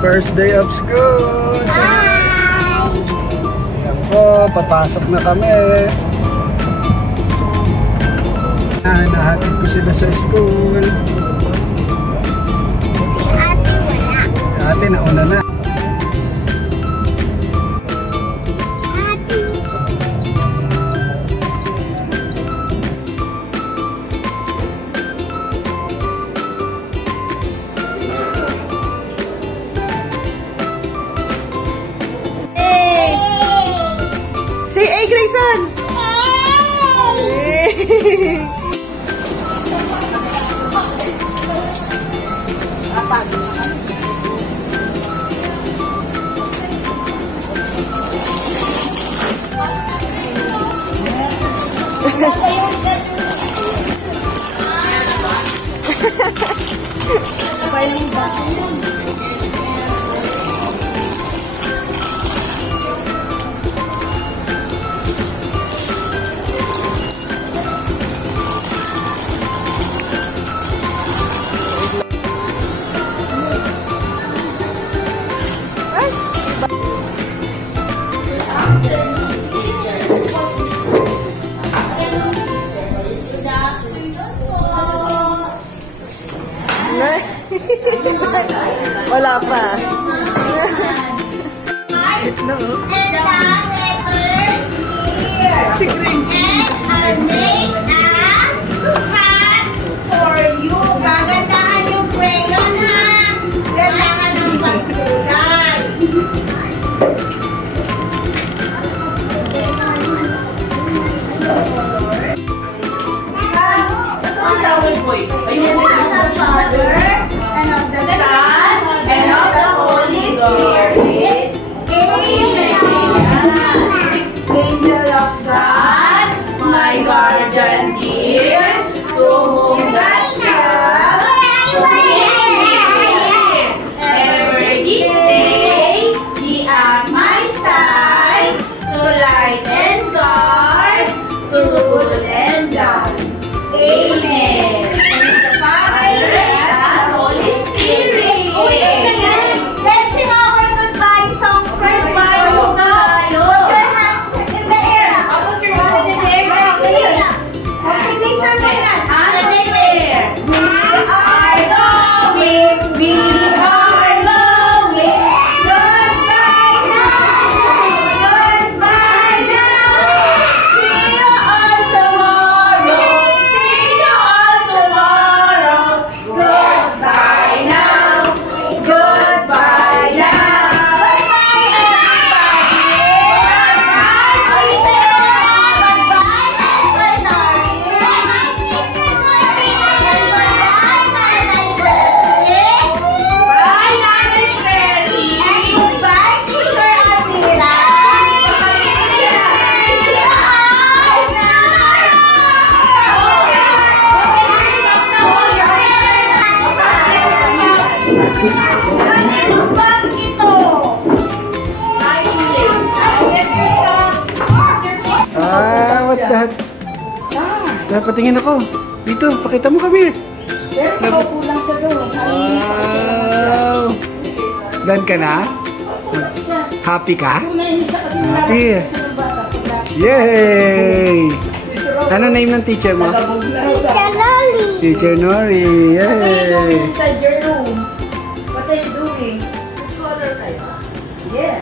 First day of school! Hi! Ayan po, papasok na kami. Nahatid ko sila sa school. Si ate wala. Ate, nauna na. Say, hey, Grayson! Hey! Wala pa. And the letters here. And I make a hat for you. Gagandahan yung crayon, ha? Gandahan ng pagkulay. Father, and of the Son, and of the Holy Spirit. Amen. Angel of God, my guardian dear, to whom God shall ever this day be at my side, to light and guard, to rule and guide. Amen. Let's sing our goodbye song first. Put your hands in the air. Put your hands in the air. Okay, big turn mo yan. Hands in the air. We are going. We are going. Goodbye now. Goodbye now. See you all tomorrow. See you all tomorrow. Goodbye now. Goodbye now. What's that? Star. Patingin ako. Dito, pakita mo kami. Pero nakaupo lang siya doon. Wow! Done ka na? Happy ka? Happy. Yay! Ano name ng teacher mo? Teacher Nori. Teacher Nori. Yay! Inside your room. What are you doing? Color tayo. Yes.